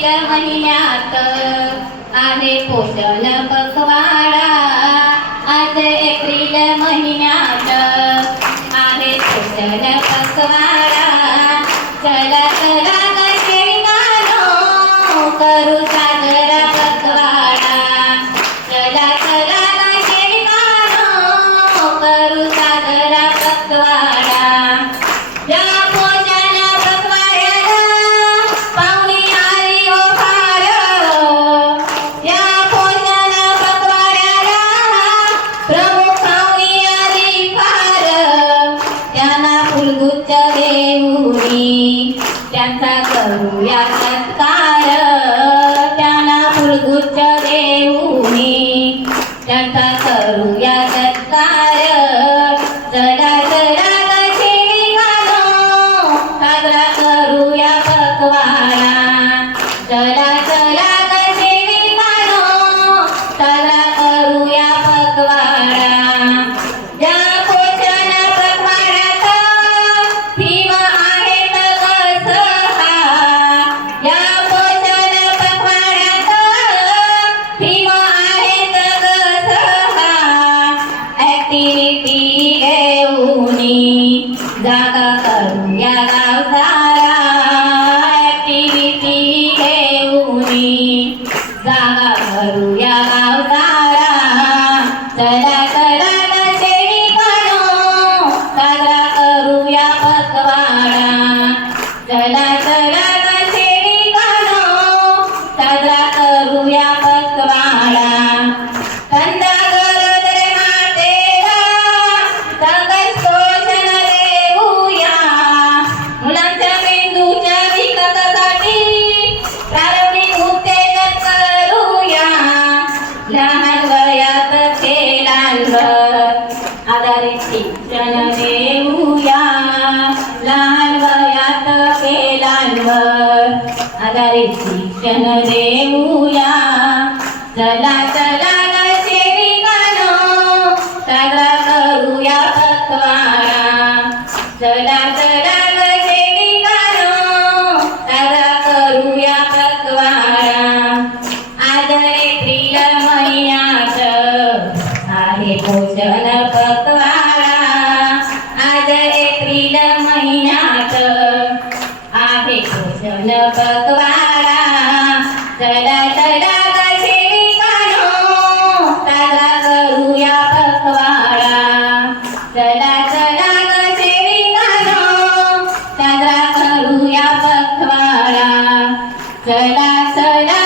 April महिन्यात आहे पोषण पखवाडा। आज एप्रिल महिन्यात आहे पोषण पखवाडा। चला चला ग शेळीकानो करू साजरा पखवाडा। चला चला ग शेळीकानो करू साजरा पखवाडा। या पोषण पखवाड्याला पाहुणी आली हो फार। या पोषण पखवाड्याला प्रमुख पाहुणी आली फार। त्यांना फुलगुच्छ देऊनी त्यांचा करूया सत्कार। त्यांना फुलगुच्छ देऊनी त्यांचा करूया सत्कार। चला चला ग शेळीकानो साजरा करूया पखवाडा। चला चला ग शेळीकानो साजरा करूया पखवाडा। या पोषण पखवाड्यात भीम आहेत ग सहा। या पोषण पखवाड्यात भीम आहेत ग सहा। ऍक्टिव्हिटी घेऊनी जागा करूया गाव सारा। ऍक्टिव्हिटी घेऊनी जागा करूया गाव सारा। चला चला ग शेळीकानो साजरा करूया पखवाडा। चला चला ग शेळीकानो साजरा करूया पखवाडा। कंदा गरोदर मातेला सगळं पोषण देऊया। मुलांच्या मेंदूच्या विकासासाठी प्रारंभिक उत्तेजन करूया। लहान वयात खेळांवर आधारित शिक्षण देऊया। लहान वयात खेळांवर आधारित शिक्षण देऊया। चला चला ग शेळीकानो साजरा करूया पखवाडा। चला चला ग शेळीकानो साजरा करूया पखवाडा। आज एप्रिल महिन्यात आहे पोषण पखवाडा। आज एप्रिल महिन्यात आहे पोषण पखवाडा। चला चला ग शेळीकानो साजरा करूया पखवाडा। चला चला ग शेळीकानो साजरा करूया पखवाडा। चला चला